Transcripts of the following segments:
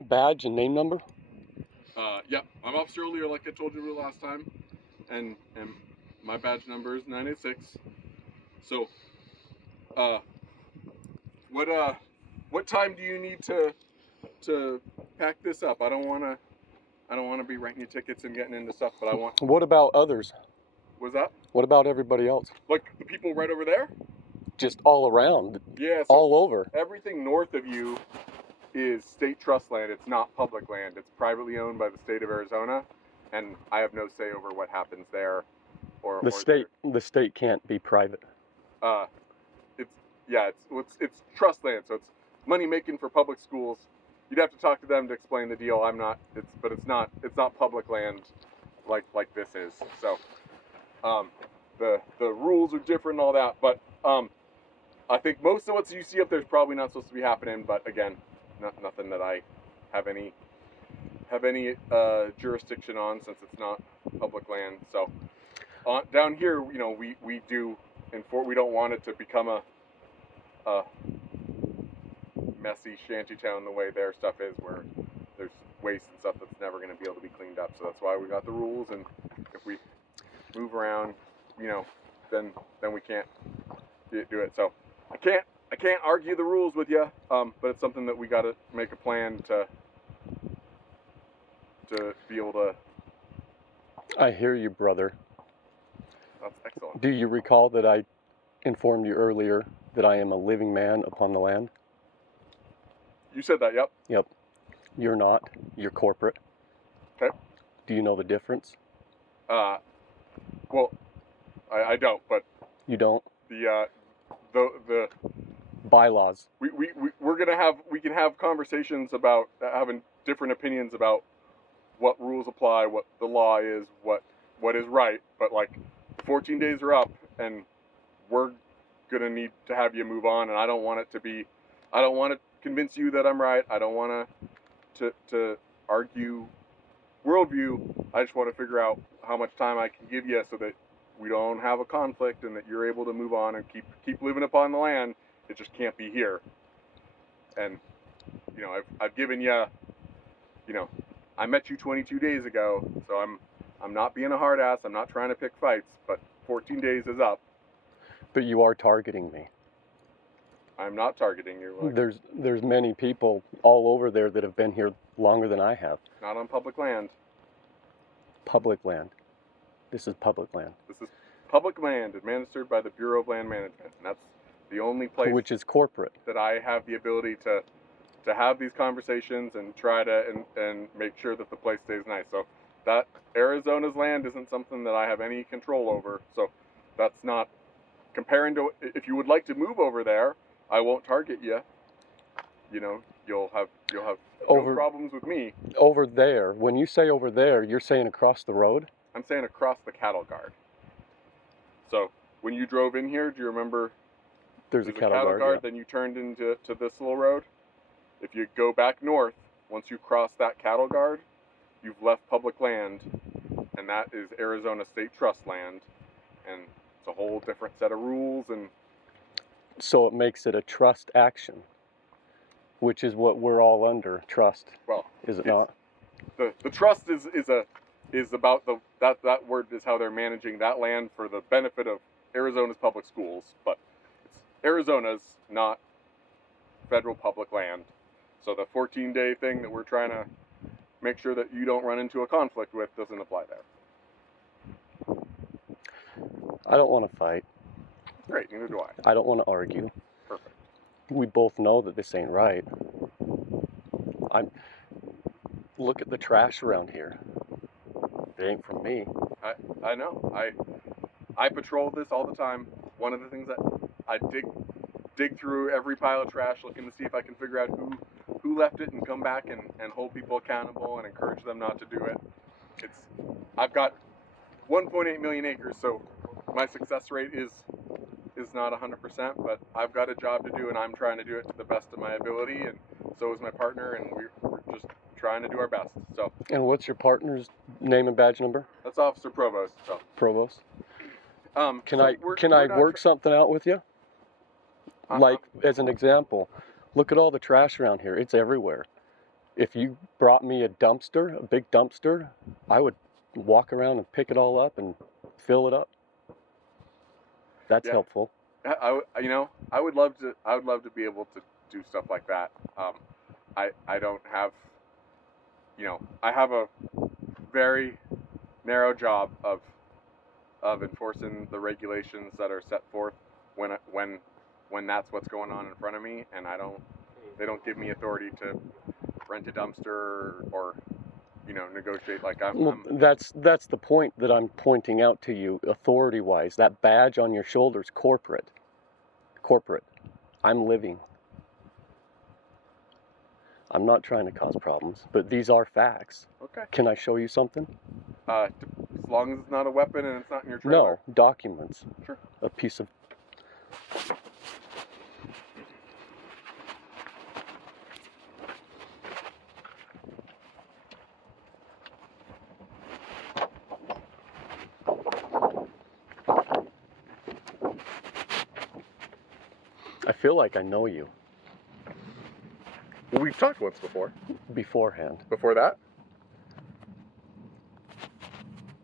badge and name number? Yep. I'm Officer earlier, like I told you last time, and my badge number is 986. So, what time do you need to pack this up? I don't wanna be writing you tickets and getting into stuff, but I want. What about others? What's that? What about everybody else? Like the people right over there? Just all around. Yeah. So all over. Everything north of you is state trust land. It's not public land. It's privately owned by the state of Arizona, and I have no say over what happens there. The state can't be private. It's trust land, so it's money making for public schools. You'd have to talk to them to explain the deal. It's not public land like this is. So the rules are different and all that, but I think most of what you see up there is probably not supposed to be happening. But again, nothing that I have any jurisdiction on, since it's not public land. So down here, we do we don't want it to become a messy shanty town the way their stuff is, where there's waste and stuff that's never going to be able to be cleaned up. So that's why we got the rules, and if we move around, then we can't do it. So I can't argue the rules with you, but it's something that we got to make a plan to be able to. I hear you, brother. That's excellent. Do you recall that I informed you earlier that I am a living man upon the land? You said that, yep. Yep. You're not. You're corporate. Okay. Do you know the difference? Well, I don't, but... You don't? The bylaws. We can have conversations about having different opinions about what rules apply, what the law is, what is right, but 14 days are up, and we're gonna need to have you move on, and I don't want to convince you that I'm right. I don't want to argue worldview. I just want to figure out how much time I can give you so that we don't have a conflict, and that you're able to move on and keep living upon the land. It just can't be here. And I've given you, I met you 22 days ago, so I'm not being a hard ass. I'm not trying to pick fights, but 14 days is up. But you are targeting me. I'm not targeting you. There's many people all over there that have been here longer than I have. Not on public land. Public land. This is public land. This is public land administered by the Bureau of Land Management, and that's the only place which is corporate that I have the ability to have these conversations and try to and make sure that the place stays nice. So that Arizona's land isn't something that I have any control over. So that's not comparing to, if you would like to move over there, I won't target you. You'll have no problems with me. Over there, when you say over there, you're saying across the road? I'm saying across the cattle guard. So when you drove in here, do you remember? There's a cattle guard. Yeah. Then you turned into this little road. If you go back north, once you cross that cattle guard, you've left public land, and that is Arizona State Trust land, and it's a whole different set of rules. And so it makes it a trust action, which is what we're all under. Trust. Well, is it not? The trust is about that word is how they're managing that land for the benefit of Arizona's public schools, but it's Arizona's, not federal public land. So the 14-day thing that we're trying to make sure that you don't run into a conflict with doesn't apply there. I don't want to fight. Great, neither do I. I don't want to argue. Perfect. We both know that this ain't right. Look at the trash around here. It ain't from me. I know. I patrol this all the time. One of the things that I dig through every pile of trash looking to see if I can figure out who left it, and come back and hold people accountable and encourage them not to do it. I've got 1.8 million acres, so my success rate is not 100%, but I've got a job to do, and I'm trying to do it to the best of my ability, and so is my partner, and we're just trying to do our best. So. And what's your partner's name and badge number? That's Officer Provost. So. Provost. Can I work something out with you? Like, as an example, look at all the trash around here. It's everywhere. If you brought me a dumpster, a big dumpster, I would walk around and pick it all up and fill it up. That's Yeah. helpful. You know, I would love to be able to do stuff like that. I don't have, you know, I have a very narrow job of enforcing the regulations that are set forth when that's what's going on in front of me, and they don't give me authority to rent a dumpster or you know, negotiate like Well, that's the point that I'm pointing out to you, authority-wise. That badge on your shoulder's corporate. Corporate. I'm living. I'm not trying to cause problems, but these are facts. Okay. Can I show you something? As long as it's not a weapon and it's not in your trailer. No, documents. Sure. A piece of... I feel like I know you. Well, we've talked once before. Beforehand. Before that?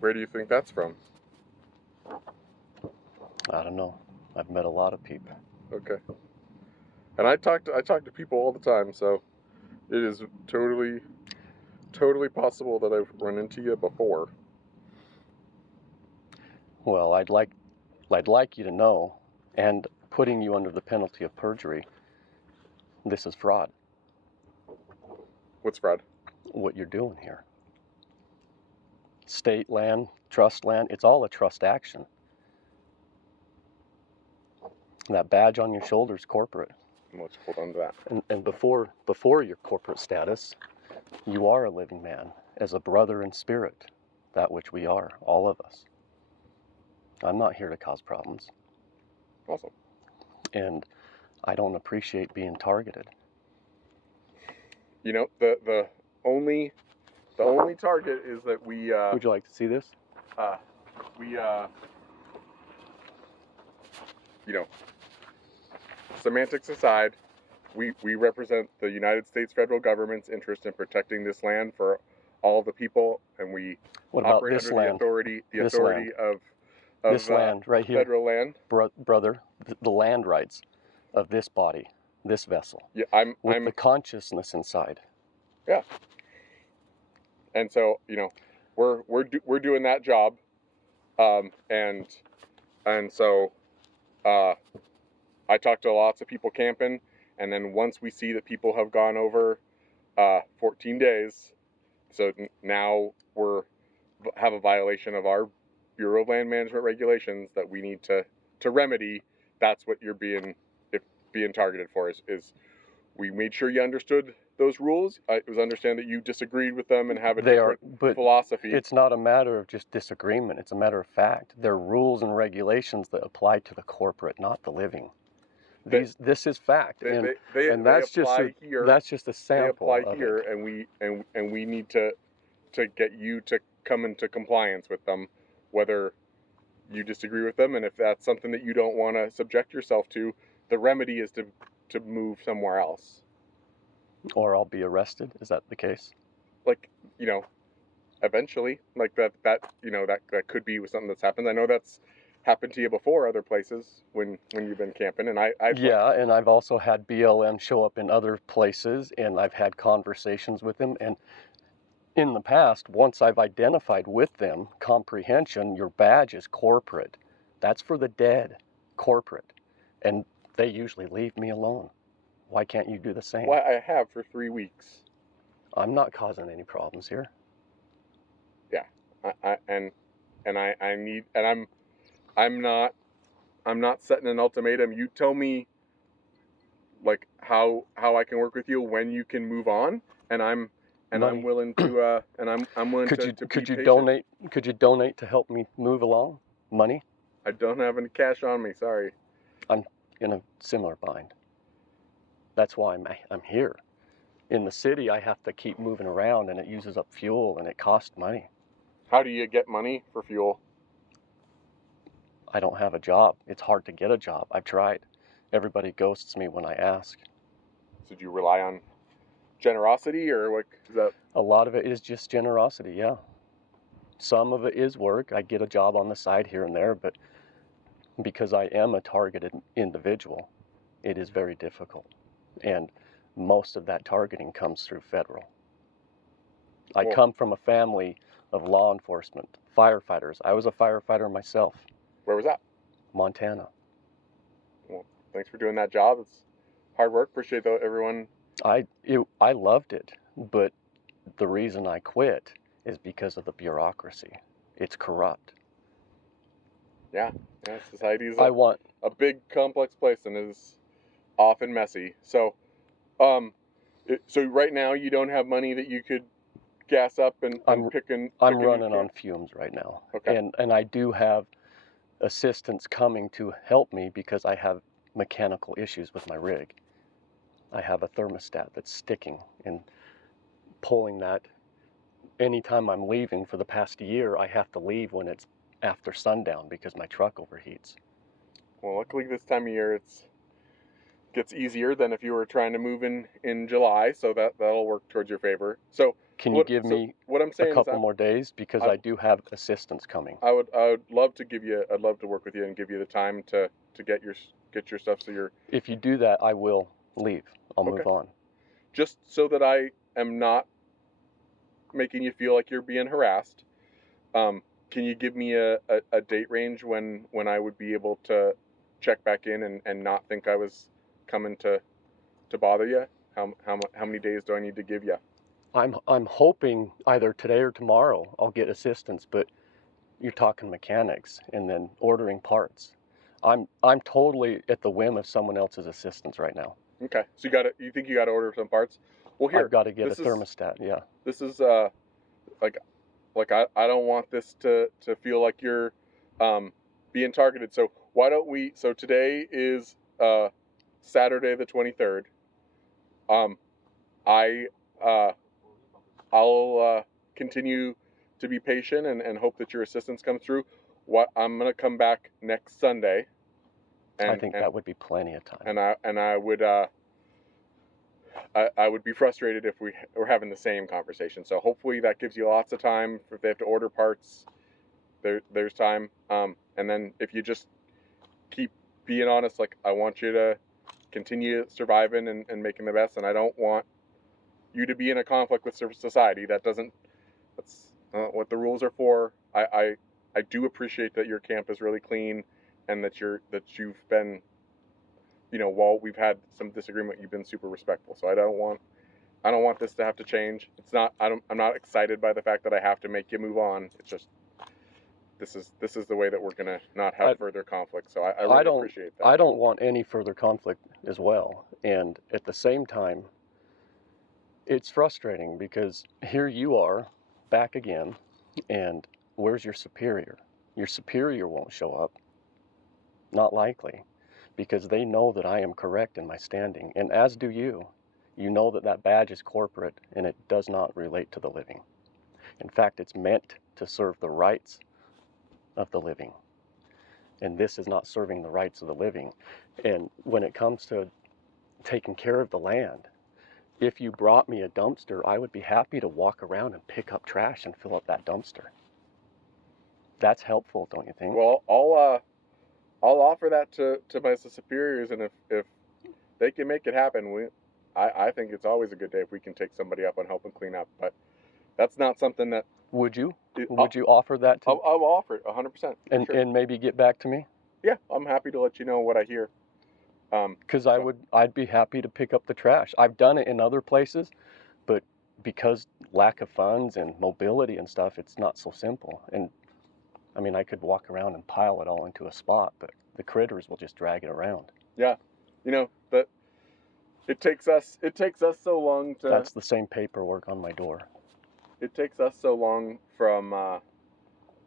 Where do you think that's from? I don't know. I've met a lot of people. Okay. And I talk to people all the time, so it is totally possible that I've run into you before. Well, I'd like you to know, and putting you under the penalty of perjury, this is fraud. What's fraud? What you're doing here. State land, trust land, it's all a trust action. That badge on your shoulder is corporate. Let's hold on to that. And before your corporate status, you are a living man, as a brother in spirit, that which we are, all of us. I'm not here to cause problems. Awesome. And I don't appreciate being targeted. You know, the only target is that we Would you like to see this? You know, semantics aside, we represent the United States federal government's interest in protecting this land for all the people, and we What about operate this under land? the authority of this land right here, federal land. Brother, the land rights of this body, this vessel. Yeah, I'm the consciousness inside. Yeah. And so, you know, we're doing that job, and so I talk to lots of people camping, and then once we see that people have gone over 14 days, so now have a violation of our Bureau of Land Management regulations that we need to remedy. That's what you're being targeted for. Is we made sure you understood those rules. It was understand that you disagreed with them and have a different philosophy. It's not a matter of just disagreement. It's a matter of fact. There are rules and regulations that apply to the corporate, not the living. This is fact, and that's just a sample. They apply here, and we need to get you to come into compliance with them, whether you disagree with them, and if that's something that you don't want to subject yourself to, the remedy is to move somewhere else. Or I'll be arrested. Is that the case? Like, you know, eventually, like that you know, that could be something that's happened. I know that's happened to you before other places when you've been camping, and and I've also had BLM show up in other places, and I've had conversations with them, and in the past, once I've identified with them, comprehension, your badge is corporate. That's for the dead, corporate. And they usually leave me alone. Why can't you do the same? Well, I have for 3 weeks. I'm not causing any problems here. Yeah, I'm not setting an ultimatum. You tell me, like, how I can work with you, when you can move on, and I'm willing to I'm willing to be patient. Could you donate to help me move along? Money? I don't have any cash on me, sorry. I'm in a similar bind. That's why I'm here. In the city, I have to keep moving around, and it uses up fuel, and it costs money. How do you get money for fuel? I don't have a job. It's hard to get a job. I've tried. Everybody ghosts me when I ask. So do you rely on generosity, or what is that? A lot of it is just generosity, yeah. Some of it is work. I get a job on the side here and there, but because I am a targeted individual, it is very difficult. And most of that targeting comes through federal. I Cool. come from a family of law enforcement, firefighters. I was a firefighter myself, Where was that? Montana. Well, thanks for doing that job. It's hard work. Appreciate everyone. I loved it, but the reason I quit is because of the bureaucracy. It's corrupt. Yeah, society is I want a big, complex place and is often messy. So, so right now you don't have money that you could gas up and pick I'm running on fumes right now. Okay. And I do have assistance coming to help me because I have mechanical issues with my rig. I have a thermostat that's sticking, and pulling that anytime I'm leaving. For the past year, I have to leave when it's after sundown because my truck overheats. Well, luckily this time of year it gets easier than if you were trying to move in July, so that'll work towards your favor. So can you give me what I'm saying a couple more days, because I do have assistance coming. I would love to I'd love to work with you and give you the time to get your stuff, so you're. If you do that, I will leave. I'll Okay. move on. Just so that I am not making you feel like you're being harassed. Can you give me a date range when I would be able to check back in and not think I was coming to bother you? How many days do I need to give you? I'm hoping either today or tomorrow I'll get assistance, but you're talking mechanics and then ordering parts. I'm totally at the whim of someone else's assistance right now. Okay, so you think you got to order some parts? Well, here I've got to get a thermostat. Yeah. This is like I don't want this to feel like you're being targeted. So why don't we? So today is Saturday the 23rd. I'll continue to be patient and hope that your assistance comes through. I'm gonna come back next Sunday. I think that would be plenty of time. And I would I would be frustrated if we were having the same conversation. So hopefully that gives you lots of time. If they have to order parts, there's time. And then if you just keep being honest, like, I want you to continue surviving and making the best. And I don't want you to be in a conflict with society. That's what the rules are for. I do appreciate that your camp is really clean and that you've been, while we've had some disagreement, you've been super respectful. So I don't want this to have to change. I'm not excited by the fact that I have to make you move on. It's just, this is the way that we're gonna not have further conflict. So I really appreciate that. I don't want any further conflict as well. And at the same time, it's frustrating because here you are back again, and where's your superior? Your superior won't show up. Not likely, because they know that I am correct in my standing, and as do you. You know that badge is corporate and it does not relate to the living. In fact, it's meant to serve the rights of the living, and this is not serving the rights of the living. And when it comes to taking care of the land, if you brought me a dumpster, I would be happy to walk around and pick up trash and fill up that dumpster. That's helpful, don't you think? Well, I'll offer that to my superiors, and if they can make it happen, I think it's always a good day if we can take somebody up and help them clean up. But that's not something that. Would you offer that to? I'll offer it 100%. And sure. And maybe get back to me? Yeah, I'm happy to let you know what I hear. Because I'd be happy to pick up the trash. I've done it in other places, but because lack of funds and mobility and stuff, it's not so simple. And I mean, I could walk around and pile it all into a spot, but the critters will just drag it around. Yeah, but it takes us so long to. That's the same paperwork on my door. It takes us so long from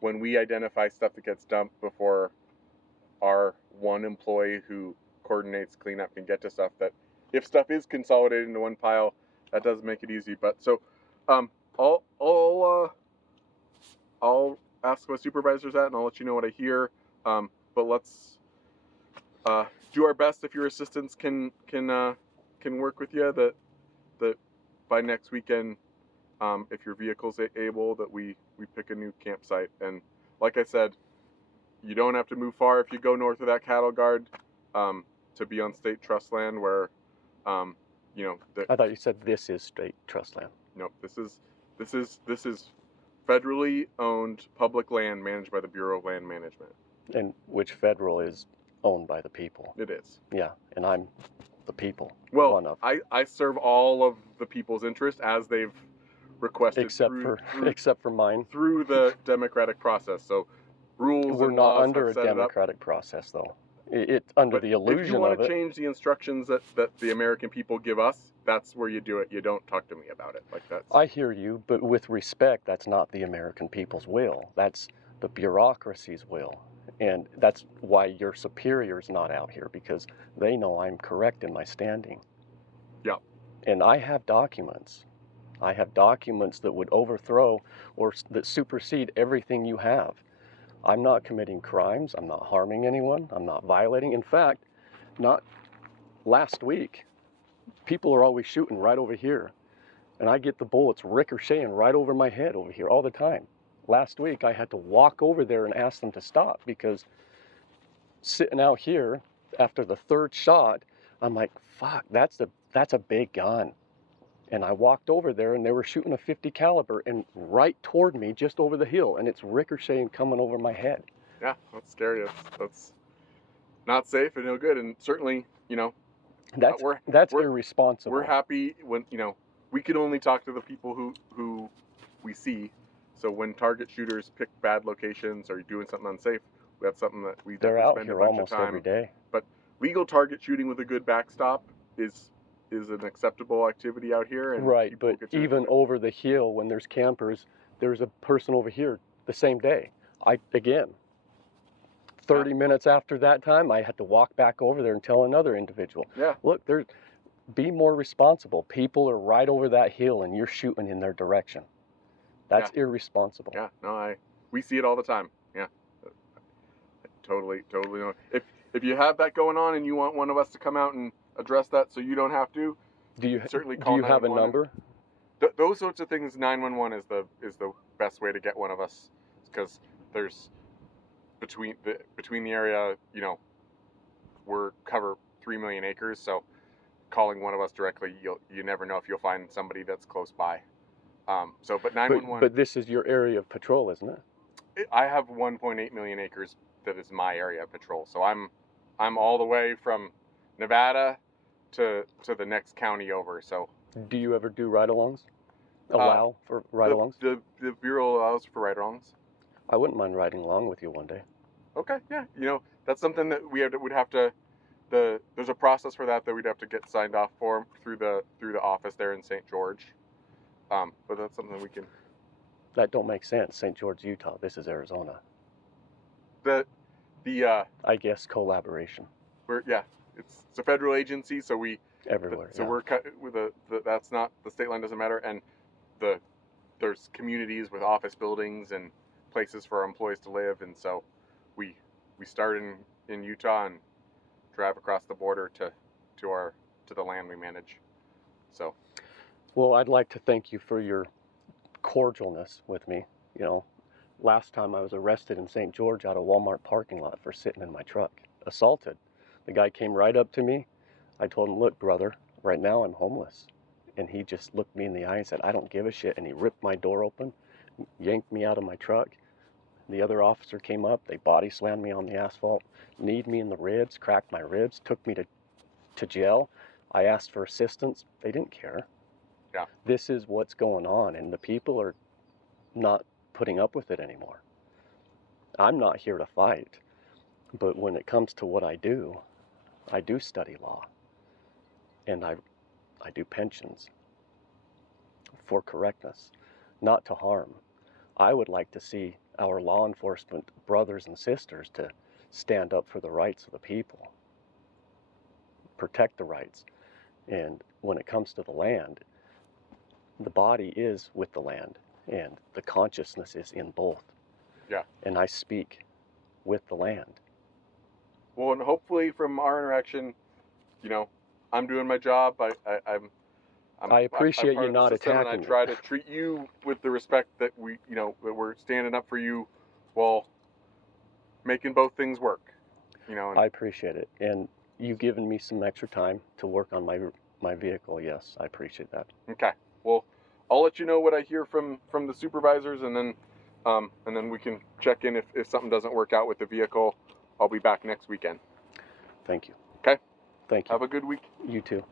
when we identify stuff that gets dumped before our one employee who coordinates cleanup can get to stuff, that if stuff is consolidated into one pile, that does make it easy. But so I'll ask my supervisors that, and I'll let you know what I hear. But let's do our best. If your assistants can work with you, that by next weekend, if your vehicle's able, that we pick a new campsite. And like I said, you don't have to move far if you go north of that cattle guard to be on state trust land where, I thought you said this is state trust land. No, this is federally owned public land managed by the Bureau of Land Management. And which federal is owned by the people. It is. Yeah, and I'm the people. Well, one of. I serve all of the people's interest as they've requested, except for mine. Through the democratic process. So rules We're and not laws under have a set democratic process, though. It's under but the illusion of it. If you want to change the instructions that the American people give us, that's where you do it. You don't talk to me about it like that. I hear you, but with respect, that's not the American people's will. That's the bureaucracy's will. And that's why your superior's not out here, because they know I'm correct in my standing. Yeah. And I have documents. I have documents that would overthrow or that supersede everything you have. I'm not committing crimes. I'm not harming anyone. I'm not violating. In fact, not last week, people are always shooting right over here. And I get the bullets ricocheting right over my head over here all the time. Last week, I had to walk over there and ask them to stop because sitting out here after the third shot, I'm like, fuck, that's a big gun. And I walked over there and they were shooting a 50 caliber and right toward me just over the hill, and it's ricocheting coming over my head. Yeah, that's scary. That's not safe and no good. And certainly, that's irresponsible. We're happy when, we can only talk to the people who we see. So when target shooters pick bad locations or doing something unsafe, that's something that we They're out spend here a bunch almost of time. every day. But legal target shooting with a good backstop is an acceptable activity out here. And right, but even over the hill when there's campers, there's a person over here the same day. 30 minutes after that time, I had to walk back over there and tell another individual, look, be more responsible. People are right over that hill and you're shooting in their direction. That's irresponsible. Yeah, no, we see it all the time. Yeah, totally know. If you have that going on and you want one of us to come out and address that so you don't have to, certainly call 911. Do you have a number? Those sorts of things, 911 is the best way to get one of us, because there's between the area, we're cover 3 million acres, so calling one of us directly, you never know if you'll find somebody that's close by. But 911. But this is your area of patrol, isn't it? I have 1.8 million acres that is my area of patrol. So I'm all the way from Nevada to the next county over. So do you ever do ride-alongs? Allow for ride-alongs? The Bureau allows for ride-alongs. I wouldn't mind riding along with you one day. Okay, yeah. That's something that we'd have to. There's a process for that we'd have to get signed off for through the office there in St. George. But that's something we can. That don't make sense. St. George, Utah. This is Arizona. I guess collaboration. It's a federal agency, so everywhere. We're cut with that's not, the state line doesn't matter, and there's communities with office buildings and places for our employees to live, and so we start in Utah and drive across the border to the land we manage. So. Well, I'd like to thank you for your cordialness with me. Last time I was arrested in St. George out of Walmart parking lot for sitting in my truck, assaulted. The guy came right up to me. I told him, look, brother, right now I'm homeless. And he just looked me in the eye and said, I don't give a shit. And he ripped my door open, yanked me out of my truck. The other officer came up, they body slammed me on the asphalt, kneed me in the ribs, cracked my ribs, took me to jail. I asked for assistance. They didn't care. Yeah. This is what's going on, and the people are not putting up with it anymore. I'm not here to fight, but when it comes to what I do study law, and I do pensions for correctness, not to harm. I would like to see our law enforcement brothers and sisters to stand up for the rights of the people, protect the rights, and when it comes to the land, the body is with the land, and the consciousness is in both. Yeah. And I speak with the land. Well, and hopefully from our interaction, I'm doing my job. I appreciate part you of the not system, attacking and me. I try to treat you with the respect that that we're standing up for you while making both things work. And I appreciate it, and you giving me some extra time to work on my vehicle. Yes, I appreciate that. okay. Well, I'll let you know what I hear from the supervisors, and then we can check in if something doesn't work out with the vehicle. I'll be back next weekend. Thank you. Okay. Thank you. Have a good week. You too.